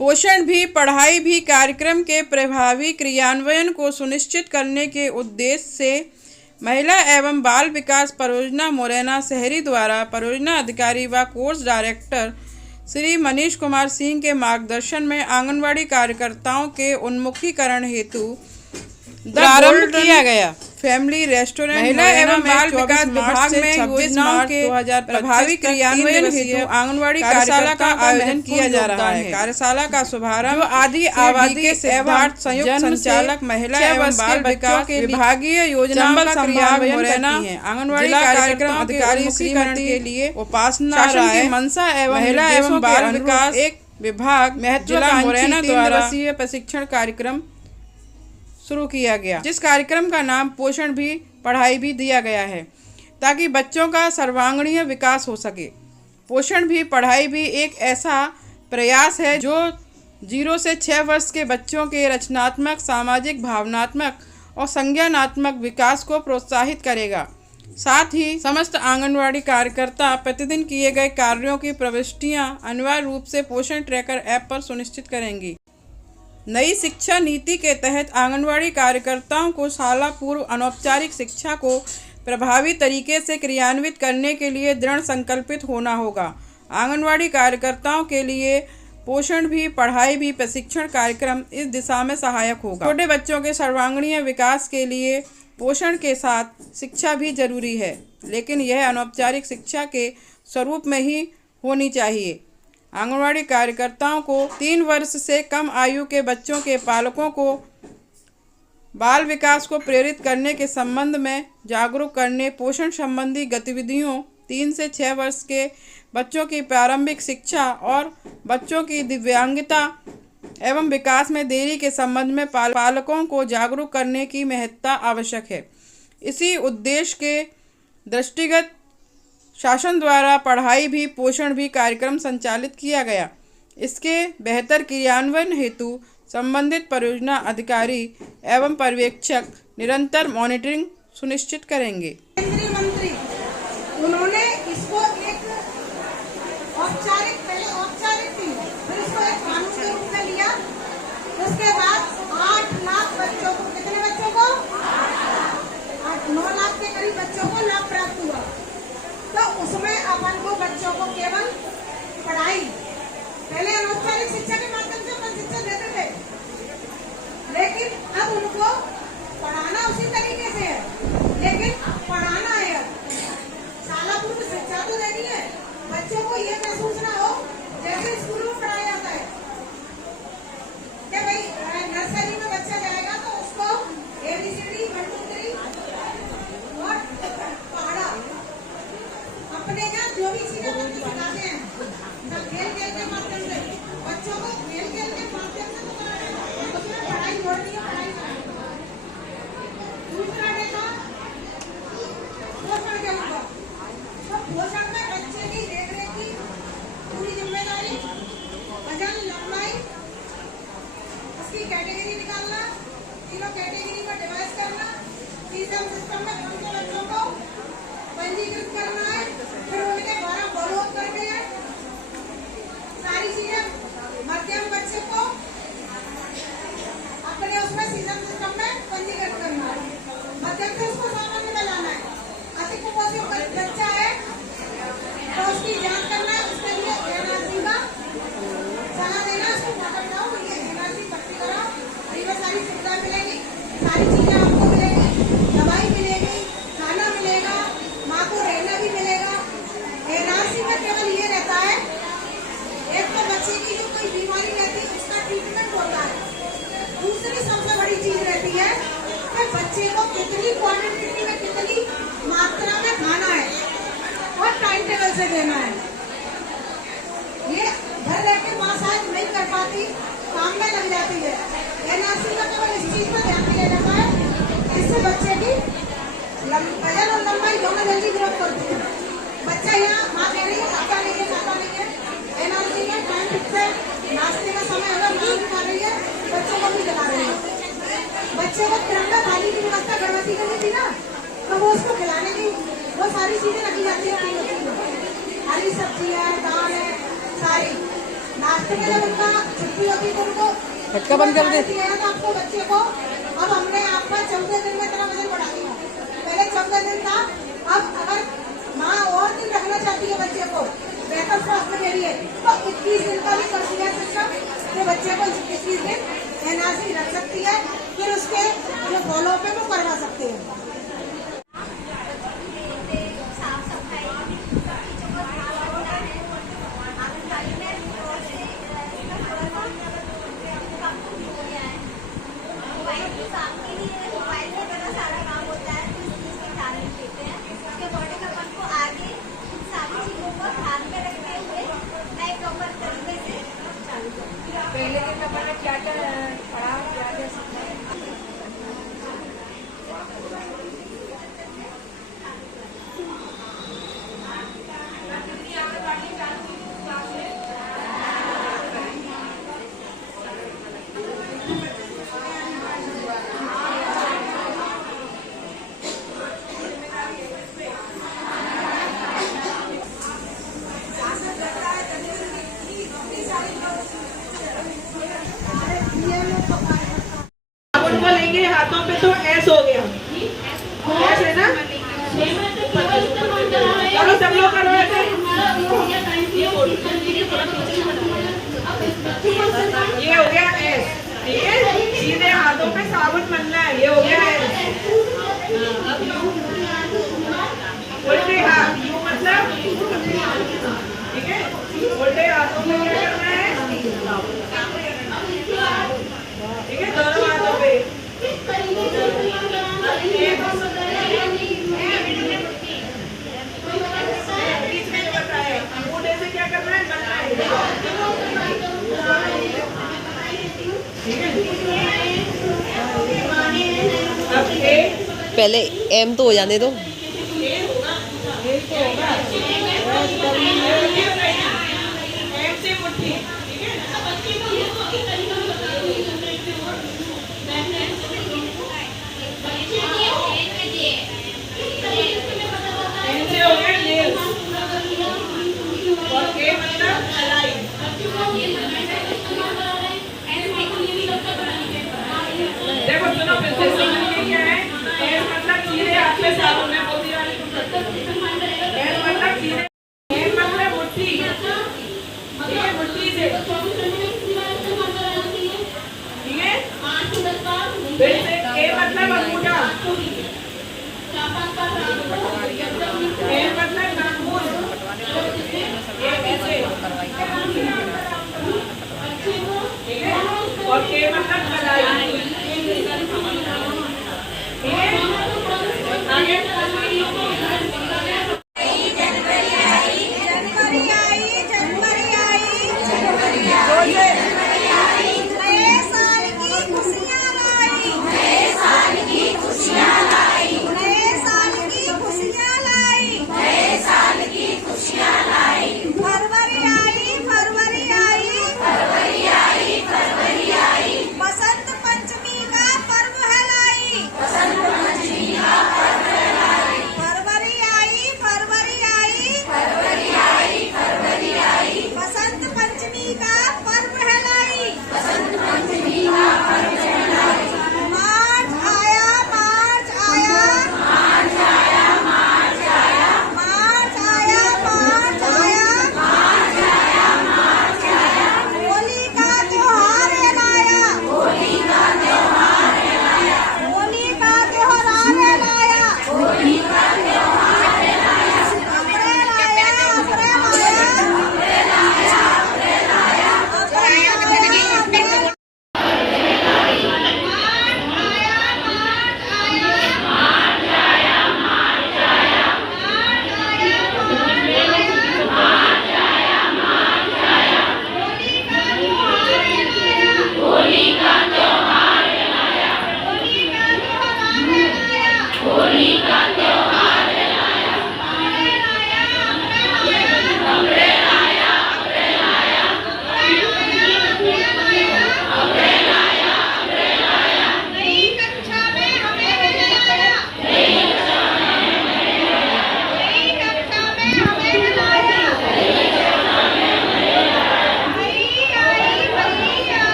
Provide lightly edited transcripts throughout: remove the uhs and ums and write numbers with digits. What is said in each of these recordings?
पोषण भी पढ़ाई भी कार्यक्रम के प्रभावी क्रियान्वयन को सुनिश्चित करने के उद्देश्य से महिला एवं बाल विकास परियोजना मुरैना शहरी द्वारा परियोजना अधिकारी व कोर्स डायरेक्टर श्री मनीष कुमार सिंह के मार्गदर्शन में आंगनवाड़ी कार्यकर्ताओं के उन्मुखीकरण हेतु प्रारंभ किया गया फैमिली रेस्टोरेंट महिला एवं बाल विकास विभाग में योजनाओं के प्रभावी क्रियान्वयन हेतु आंगनवाड़ी कार्यशाला का आयोजन किया जा रहा है। कार्यशाला का शुभारंभ आदि आबादी के सिद्धार्थ संयुक्त संचालक महिला एवं बाल विकास के विभागीय योजनाओं का क्रियान्वयन मुरैना है। आंगनवाड़ी कार्यक्रम अधिकारी श्रीमती के लिए उपासना राय मनसा एवं महिला एवं बाल विकास एक विभाग महत्वकांक्षी मुरैना द्वारा प्रशिक्षण कार्यक्रम शुरू किया गया, जिस कार्यक्रम का नाम पोषण भी पढ़ाई भी दिया गया है ताकि बच्चों का सर्वांगीण विकास हो सके। पोषण भी पढ़ाई भी एक ऐसा प्रयास है जो 0 से 6 वर्ष के बच्चों के रचनात्मक, सामाजिक, भावनात्मक और संज्ञानात्मक विकास को प्रोत्साहित करेगा। साथ ही समस्त आंगनवाड़ी कार्यकर्ता प्रतिदिन किए गए कार्यों की प्रविष्टियां अनिवार्य रूप से पोषण ट्रैकर ऐप पर सुनिश्चित करेंगी। नई शिक्षा नीति के तहत आंगनवाड़ी कार्यकर्ताओं को शाला पूर्व अनौपचारिक शिक्षा को प्रभावी तरीके से क्रियान्वित करने के लिए दृढ़ संकल्पित होना होगा। आंगनवाड़ी कार्यकर्ताओं के लिए पोषण भी पढ़ाई भी प्रशिक्षण कार्यक्रम इस दिशा में सहायक होगा। छोटे बच्चों के सर्वांगीण विकास के लिए पोषण के साथ शिक्षा भी जरूरी है, लेकिन यह अनौपचारिक शिक्षा के स्वरूप में ही होनी चाहिए। आंगनवाड़ी कार्यकर्ताओं को 3 वर्ष से कम आयु के बच्चों के पालकों को बाल विकास को प्रेरित करने के संबंध में जागरूक करने, पोषण संबंधी गतिविधियों, 3 से 6 वर्ष के बच्चों की प्रारंभिक शिक्षा और बच्चों की दिव्यांगता एवं विकास में देरी के संबंध में पालकों को जागरूक करने की महत्ता आवश्यक है। इसी उद्देश्य के दृष्टिगत शासन द्वारा पढ़ाई भी पोषण भी कार्यक्रम संचालित किया गया। इसके बेहतर क्रियान्वयन हेतु संबंधित परियोजना अधिकारी एवं पर्यवेक्षक निरंतर मॉनिटरिंग सुनिश्चित करेंगे। केंद्रीय मंत्री उन्होंने इसको एक पहले औपचारिक थी, फिर इसको एक कानून के रूप में लिया। उसके बाद 8 लाख बच्चों को, कितने बच्चों को 9 लाख के करीब बच्चों को लाभ प्राप्त हुआ। तो उसमें अपन को बच्चों को केवल पढ़ाई, पहले अनौपचारिक शिक्षा के माध्यम से अपन शिक्षा देते थे, लेकिन अब उनको पढ़ाना उसी तरीके से है, लेकिन पढ़ाना है। शाला पूर्व शिक्षा तो देनी है, बच्चों को ये महसूस ना हो जैसे स्कूल में पढ़ाया जाता है कि भाई नर्सरी में बच्चा जाएगा तो उसको ABCD 1 2 3 और पढ़ा अपने यहाँ जो भी चीजें बच्चे सिखाते हैं खेल के माध्यम से, बच्चों को खेल के माध्यम से तो पढ़ाई जोड़नी है। पढ़ाई दूसरा देखा पोषण के ऊपर, तो पोषण में बच्चे की देखरेख की पूरी जिम्मेदारी, वजन, लंबाई, उसकी कैटेगरी निकालना, तीनों कैटेगरी को डिवाइड करना, सीजन सिस्टम में कौन से बच्चों को पंजीकृत करना है, फिर उनके द्वारा फॉलो अप करने हैं सारी चीजें। मध्यम बच्चे को अपने उसमें सीजन सिस्टम में पंजीकृत करना है, मध्यम से उसको सामान्य में लाना है। अति कुपोषित बच्चा है तो उसकी जांच करना है, उसके लिए NRC का सलाह देना, उसको पकड़ लाओ, ये NRC भर्ती कराओ, इसमें सारी सुविधा मिलेगी, सारी चीजें आपको मिलेगी, दवाई मिलेगी, खाना मिलेगा, माँ को रहना भी मिलेगा। NRC में केवल ये रहता है, एक तो बच्चे की जो कोई बीमारी रहती है उसका ट्रीटमेंट होता है, दूसरी सबसे बड़ी चीज रहती है कि बच्चे को कितनी क्वांटिटी में, कितनी मात्रा में खाना है और टाइम टेबल से देना है। ये घर रह के माँ शायद नहीं कर पाती, काम में लग जाती है। NRC का केवल इस चीज पर ध्यान दिया जाता है, जिससे बच्चे की वजन और लंबाई दोनों जल्दी ग्रोथ करती है। बच्चा यहाँ माँ कह रही है खाता नहीं है, NRC में टाइम फिक्स है, नाश्ते का समय अगर माँ भी खा रही है बच्चों को भी खिला रही है। बच्चे को तिरंगा थाली की व्यवस्था गर्भवती करनी थी ना, तो वो उसको खिलाने की वो सारी चीजें रखी जाती है। हरी सब्जी है, दाल है, सारी नाश्ते में जब उनका छुट्टी होती तो उनको फटका बंद कर दे। दिया था आपको बच्चे को। अब हमने आपका 14 दिन में इतना वजन बढ़ा दिया। पहले 14 दिन था, अब अगर माँ और दिन रखना चाहती है बच्चे को बेहतर स्वास्थ्य के लिए तो 21 दिन का भी कंसीडर सिस्टम के बच्चे को 21 दिन एनआरसी रख सकती है। फिर उसके जो फॉलो पे वो करवा सकते हैं। पहले दिन अपन ने क्या क्या पढ़ा, क्या क्या सीखा? उनको लेंगे हाथों पे तो ऐस हो गया, ऐस है ना। चलो सब लोग करो ऐसे। ये हो गया ऐस, ठीक है। सीधे हाथों पे साबुन मलना है, ये हो गया ऐस। उल्टे हाथ यूं मतलब, ठीक है। उल्टे हाथों में क्या करना है, ठीक है, दोनों हाथों पे। बीच में जो बताया अंगूठे से क्या करना है, करना है, ठीक है। अब पहले एम तो हो जाने दो। एम से मुट्ठी, ठीक है। एम से हो गया नेल्स और के मतलब कलाई। देखो सुनो, फिर से समझिए क्या है। एम मतलब सीधे हाथ में साबुन है, बोलती वाली तुम करते हो। एम मतलब सीधे, एम मतलब मुट्ठी, ठीक है, मुट्ठी से, ठीक है। फिर से ए मतलब अंगूठा, ए मतलब नाखून, ये ऐसे, ठीक है। और के मतलब कलाई, ठीक है। आगे जनवरी आई, जनवरी आई, नए साल की खुशियाँ लाई, नए साल की खुशियाँ लाई, नए साल की खुशियाँ लाई, नए साल की खुशियाँ लाई। फरवरी आई, फरवरी आई, फरवरी आई, फरवरी आई,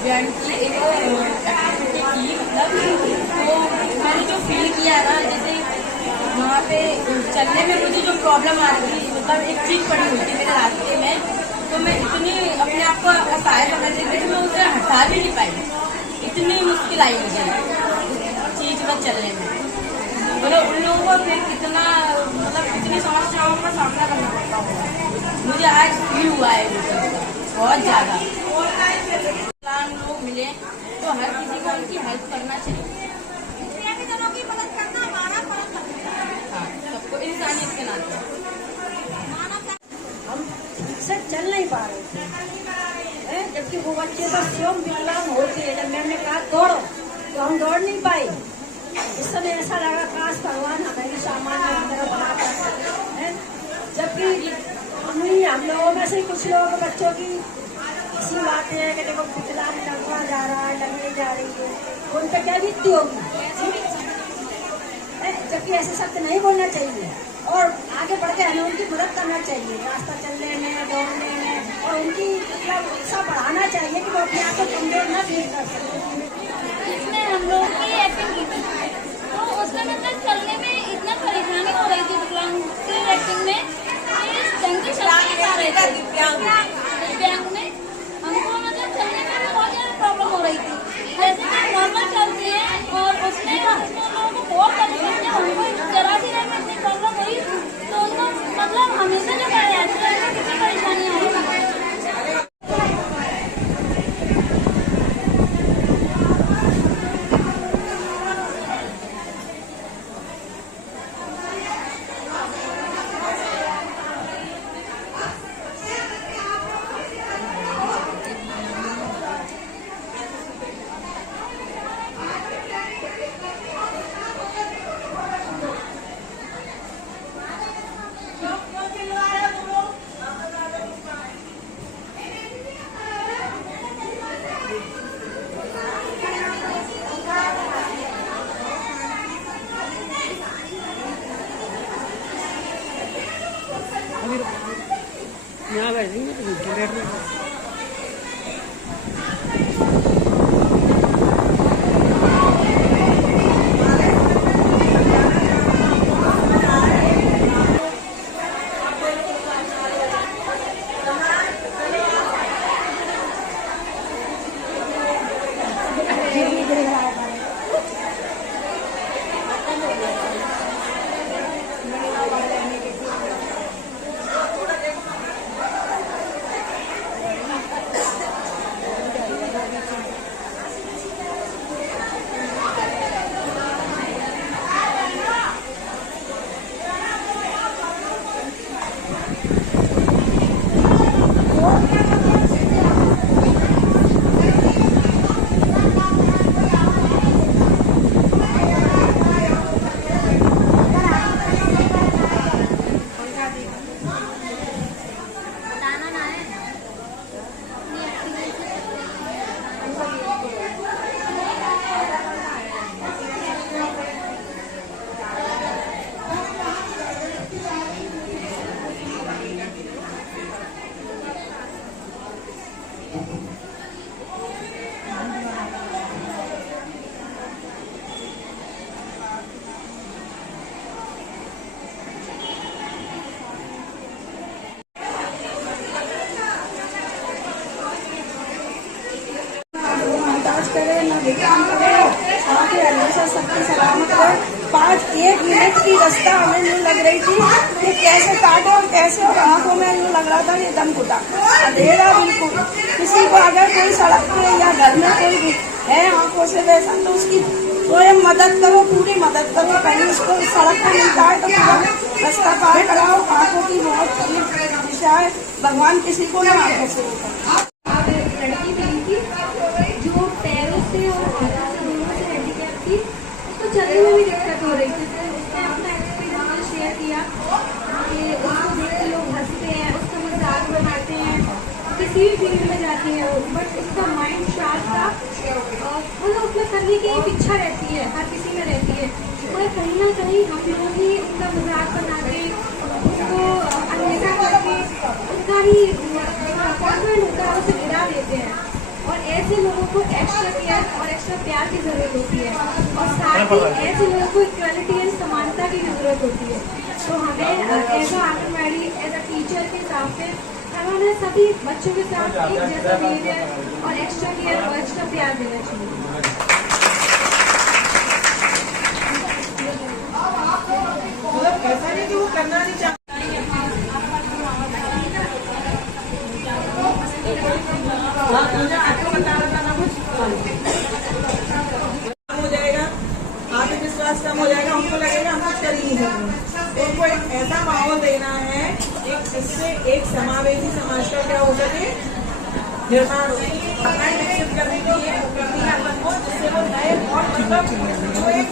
दिव्यांग की एक एक्टिविटी की, मतलब तो मैंने जो फील किया ना, जैसे वहाँ पे चलने में मुझे जो प्रॉब्लम आ रही थी, मतलब एक चीज पड़ी हुई थी मेरे रास्ते में, तो मैं इतनी अपने आप को असहाय समझ रही थी कि मैं उसे हटा भी नहीं पाई। इतनी मुश्किल आई मुझे उस चीज में चलने में। मतलब उन लोगों को फिर कितना, मतलब कितनी समस्याओं का सामना करना पड़ता होगा, मुझे आज फील हुआ है वो चीज़ का बहुत ज्यादा। लोग मिले तो हर किसी को उनकी हेल्प करना चाहिए। की मदद करना हमारा फर्ज है। हाँ, सबको इंसानियत के नाते। हम ठीक से चल नहीं पा रहे थे, जबकि वो बच्चे तो स्वयं विकलांग होते हैं। जब मैंने कहा दौड़ो तो हम दौड़ नहीं पाए। इस समय ऐसा लगा काश भगवान हमें भी सामान्य की तरह बना कर, जबकि हम लोगों में से कुछ लोगों के बच्चों की ऐसी बात है कि देखो विकलांग लगवा जा रहा है, लगने जा रही है, उन पर क्या बीतती होगी। जबकि ऐसे शब्द नहीं बोलना चाहिए और आगे बढ़ के हमें उनकी मदद करना चाहिए, रास्ता चलने में, दौड़ने में, और उनकी मतलब उत्साह बढ़ाना चाहिए कि वो अपने आप को कमजोर न फील कर सके। इसमें हम लोग की एक्टिंग की थी, तो उसमें मतलब चलने में इतना परेशानी हो रही थी विकलांग की एक्टिंग में, ढंग की शक्ति आ रही थी। दिव्यांग में हमको मतलब चलने में भी बहुत ज़्यादा प्रॉब्लम हो रही थी। जैसे कि नॉर्मल चलती है और उसमें लोगों को बहुत परेशानी, हमको जरा सी देर में इतनी प्रॉब्लम हुई तो उनको मतलब हमेशा जो एक्सीडेंट में कितनी परेशानियाँ हुई। करे ना विज्ञान करे, साथ ही हमेशा सबकी सलामत रहे। 5-1 मिनट की रास्ता हमें यूँ लग रही थी कि कैसे काटे और कैसे, और आंखों में यूँ लग रहा था कि दम घुटा अंधेरा बिल्कुल। किसी को अगर कोई सड़क पे या घर में कोई भी है आंखों से वैसा, तो उसकी स्वयं मदद करो, पूरी मदद करो। कहीं उसको सड़क पर मिलता है तो पूरा रास्ता पार कराओ। आंखों की बहुत दिशा है, भगवान किसी को ना आंखों से रोके। लड़की मिली थी जो पैरों से और हाथों से दोनों से हैंडीकैप थी, उसको चलने में भी दिक्कत हो रही थी। तो उसने अपना एक्सपीरियंस शेयर किया कि उसको देख के लोग हंसते हैं, उसका मजाक बनाते हैं, किसी भी फील्ड में जाती है वो, बट उसका माइंड शार्प था। मतलब उसमें करने की एक इच्छा रहती है, हर किसी में रहती है, पर कहीं ना कहीं हम लोग ही उसका मजाक बना के, उसको अनदेखा करके उसका ही कॉन्फिडेंस होता है उसे गिरा देते हैं। और ऐसे लोगों को एक्स्ट्रा प्यार की जरूरत होती है और साथ ही ऐसे लोगों को इक्वालिटी एंड समानता की भी जरूरत होती है। तो हमें as a anganwadi as a teacher के हिसाब से हमें सभी बच्चों के साथ एक जैसा बिहेवियर और एक्स्ट्रा केयर और एक्स्ट्रा प्यार देना चाहिए। मतलब ऐसा नहीं कि वो करना नहीं चाहता। आपको बता रहा था ना कुछ हो जाएगा, आत्मविश्वास कम हो जाएगा, उनको लगेगा हम कुछ कर ही नहीं सकते। उनको एक ऐसा माहौल देना है एक जिससे एक समावेशी समाज का क्या हो सके निर्माण हो, अपना विकसित करने के लिए जिससे वो नए और मतलब जो एक